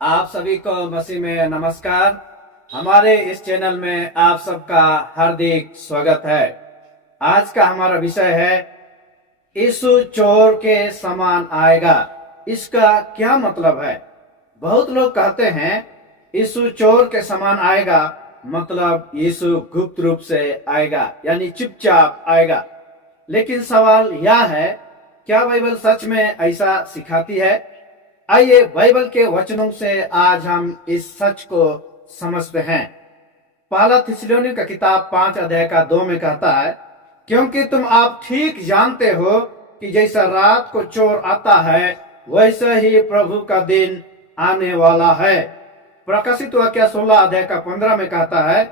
आप सभी को मसीह में नमस्कार। हमारे इस चैनल में आप सबका हार्दिक स्वागत है। आज का हमारा विषय है यीशु चोर के समान आएगा। इसका क्या मतलब है? बहुत लोग कहते हैं यीशु चोर के समान आएगा, मतलब यीशु गुप्त रूप से आएगा, यानी चुपचाप आएगा। लेकिन सवाल यह है, क्या बाइबल सच में ऐसा सिखाती है? आइए बाइबल के वचनों से आज हम इस सच को समझते हैं। पहला थिस्सलुनी का किताब 5 अध्याय का 2 में कहता है, क्योंकि तुम आप ठीक जानते हो कि जैसा रात को चोर आता है वैसे ही प्रभु का दिन आने वाला है। प्रकाशित वाक्य 16 अध्याय का 15 में कहता है,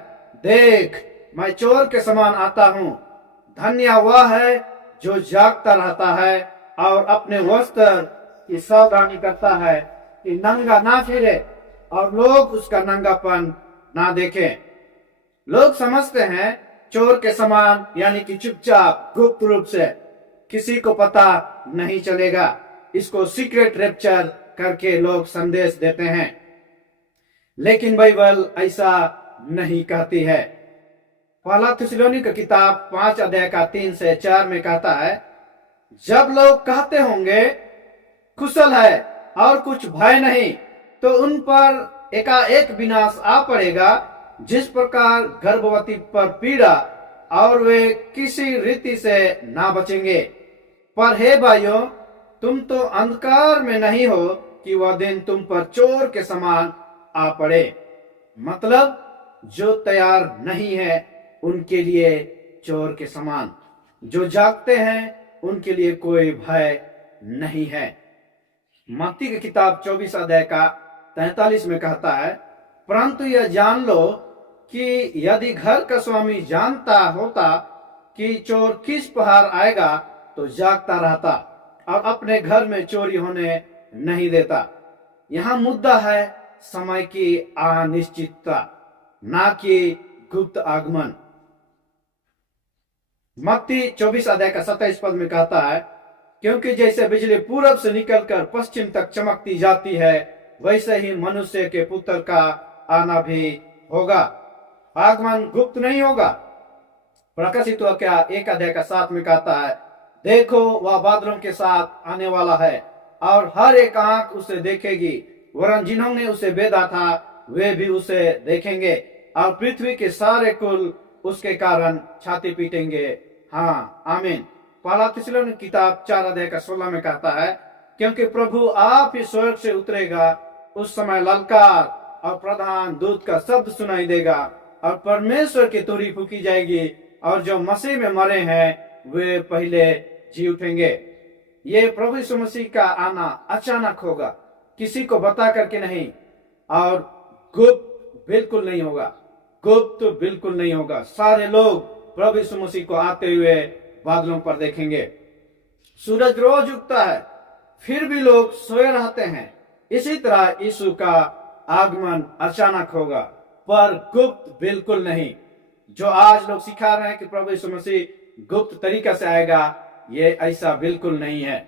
देख मैं चोर के समान आता हूँ। धन्य वह है जो जागता रहता है और अपने वस्त्र की सावधानी करता है कि नंगा ना फिरे और लोग उसका नंगापन ना देखें। लोग समझते हैं चोर के समान यानी कि चुपचाप गुप्त रूप से, किसी को पता नहीं चलेगा। इसको सीक्रेट रैप्चर करके लोग संदेश देते हैं, लेकिन बाइबल ऐसा नहीं कहती है। पहला थिस्सलुनी का किताब 5 अध्याय का 3 से 4 में कहता है, जब लोग कहते होंगे कुशल है और कुछ भय नहीं, तो उन पर एकाएक विनाश आ पड़ेगा, जिस प्रकार गर्भवती पर पीड़ा, और वे किसी रीति से ना बचेंगे। पर हे भाइयों, तुम तो अंधकार में नहीं हो कि वह दिन तुम पर चोर के समान आ पड़े। मतलब जो तैयार नहीं है उनके लिए चोर के समान, जो जागते हैं उनके लिए कोई भय नहीं है। मत्ती की किताब 24 अध्याय का 43 में कहता है, परंतु यह जान लो कि यदि घर का स्वामी जानता होता कि चोर किस पहर आएगा तो जागता रहता और अपने घर में चोरी होने नहीं देता। यहाँ मुद्दा है समय की अनिश्चितता, ना कि गुप्त आगमन। मत्ती 24 अध्याय का 27 पद में कहता है, क्योंकि जैसे बिजली पूरब से निकलकर पश्चिम तक चमकती जाती है, वैसे ही मनुष्य के पुत्र का आना भी होगा। आगमन गुप्त नहीं होगा। प्रकाशित वाक्य 1 अध्याय का 7 में कहता है, देखो वह बादलों के साथ आने वाला है और हर एक आंख उसे देखेगी, वरन जिन्होंने उसे बेधा था वे भी उसे देखेंगे, और पृथ्वी के सारे कुल उसके कारण छाती पीटेंगे। हाँ आमीन। पहला थिस्सलुनी किताब 4 अध्याय का 16 में कहता है, क्योंकि प्रभु आप ही स्वर्ग से उतरेगा, उस समय ललकार और प्रधान दूत का शब्द सुनाई देगा और परमेश्वर की तुरही फूकी जाएगी, और जो मसीह में मरे हैं वे पहले जी उठेंगे। ये प्रभु यीशु मसीह का आना अचानक होगा, किसी को बता करके नहीं, और गुप्त बिल्कुल नहीं होगा। गुप्त बिल्कुल नहीं होगा। सारे लोग प्रभु यीशु मसीह को आते हुए बादलों पर देखेंगे। सूरज रोज उगता है, फिर भी लोग सोए रहते हैं। इसी तरह यीशु का आगमन अचानक होगा, पर गुप्त बिल्कुल नहीं। जो आज लोग सिखा रहे हैं कि प्रभु यीशु मसीह गुप्त तरीका से आएगा, ये ऐसा बिल्कुल नहीं है।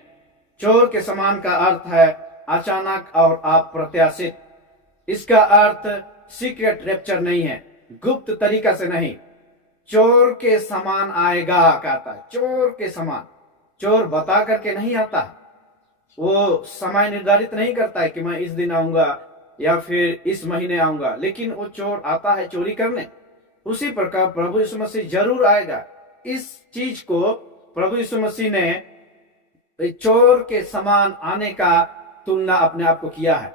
चोर के समान का अर्थ है अचानक और अप्रत्याशित। इसका अर्थ सीक्रेट रैप्चर नहीं है, गुप्त तरीका से नहीं। चोर के समान आएगा कहता है, चोर के समान। चोर बता करके नहीं आता, वो समय निर्धारित नहीं करता है कि मैं इस दिन आऊंगा या फिर इस महीने आऊंगा, लेकिन वो चोर आता है चोरी करने। उसी प्रकार प्रभु यीशु मसीह जरूर आएगा। इस चीज को प्रभु यीशु मसीह ने चोर के समान आने का तुलना अपने आप को किया है।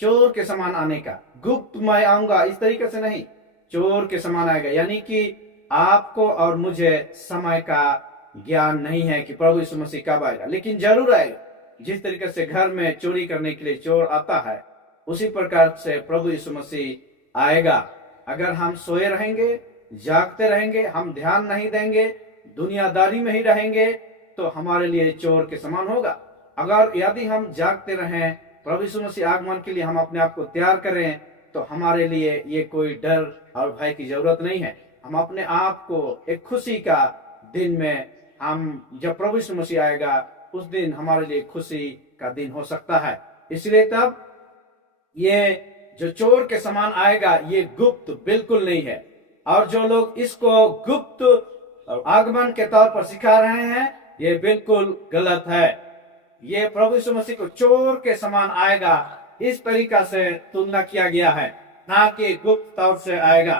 चोर के समान आने का, गुप्त मैं आऊंगा इस तरीके से नहीं, चोर के समान आएगा। यानी कि आपको और मुझे समय का ज्ञान नहीं है कि प्रभु यीशु मसीह कब आएगा, लेकिन जरूर आएगा। जिस तरीके से घर में चोरी करने के लिए चोर आता है, उसी प्रकार से प्रभु यीशु मसीह आएगा। अगर हम सोए रहेंगे, जागते रहेंगे, हम ध्यान नहीं देंगे, दुनियादारी में ही रहेंगे, तो हमारे लिए चोर के समान होगा। अगर यदि हम जागते रहें, प्रभु यीशु मसीह आगमन के लिए हम अपने आप को तैयार करें, तो हमारे लिए ये कोई डर और भय की जरूरत नहीं है। हम अपने आप को एक खुशी का दिन में, हम जब प्रभु यीशु मसीह आएगा उस दिन हमारे लिए खुशी का दिन हो सकता है। इसलिए तब ये जो चोर के समान आएगा ये गुप्त बिल्कुल नहीं है। और जो लोग इसको गुप्त आगमन के तौर पर सिखा रहे हैं ये बिल्कुल गलत है। ये प्रभु यीशु मसीह को चोर के समान आएगा इस तरीका से तुलना किया गया है, ना कि गुप्त तौर से आएगा।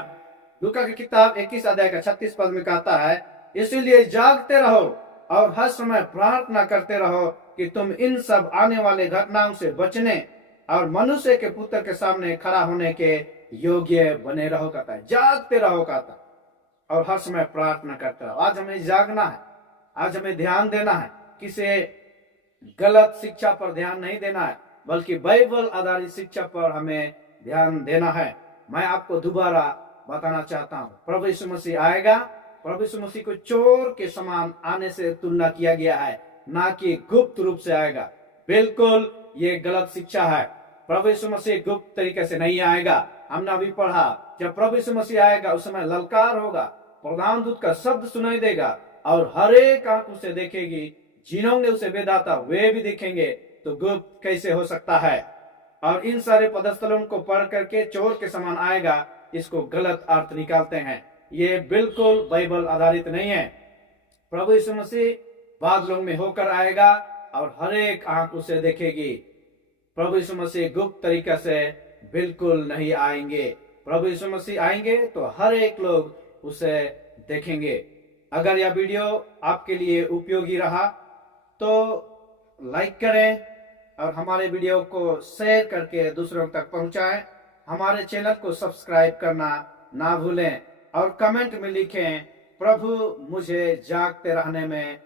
लूका की किताब 21 अध्याय का 36 पद में कहता है, इसीलिए जागते रहो और हर समय प्रार्थना करते रहो कि तुम इन सब आने वाले घटनाओं से बचने और मनुष्य के पुत्र के सामने खड़ा होने के योग्य बने रहो। कहता है जागते रहो, कहता और हर समय प्रार्थना करते रहो। आज हमें जागना है, आज हमें ध्यान देना है, किसी गलत शिक्षा पर ध्यान नहीं देना है, बल्कि बाइबल आधारित शिक्षा पर हमें ध्यान देना है। मैं आपको दोबारा बताना चाहता हूँ, प्रभु यीशु मसीह आएगा। प्रभु यीशु मसीह को चोर के समान आने से तुलना किया गया है, ना कि गुप्त रूप से आएगा। बिल्कुल ये गलत शिक्षा है। प्रभु यीशु मसीह गुप्त तरीके से नहीं आएगा। हमने अभी पढ़ा, जब प्रभु यीशु मसीह आएगा उस समय ललकार होगा, प्रधान दूत का शब्द सुनाई देगा और हर एक आंख उसे देखेगी। जिन्होंने उसे बेधा था वे भी देखेंगे, तो गुप्त कैसे हो सकता है। और इन सारे पदस्थलों को पढ़ करके चोर के समान आएगा, इसको गलत अर्थ निकालते हैं। ये बिल्कुल बाइबल आधारित नहीं है। प्रभु यीशु मसीह बादलों में होकर आएगा और हर एक आंख उसे देखेगी। प्रभु यीशु मसीह गुप्त तरीके से बिल्कुल नहीं आएंगे। प्रभु यीशु मसीह आएंगे तो हर एक लोग उसे देखेंगे। अगर यह वीडियो आपके लिए उपयोगी रहा तो लाइक करें और हमारे वीडियो को शेयर करके दूसरों तक पहुंचाएं। हमारे चैनल को सब्सक्राइब करना ना भूलें और कमेंट में लिखें, प्रभु मुझे जागते रहने में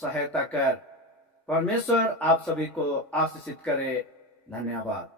सहायता कर। परमेश्वर आप सभी को आशीषित करे। धन्यवाद।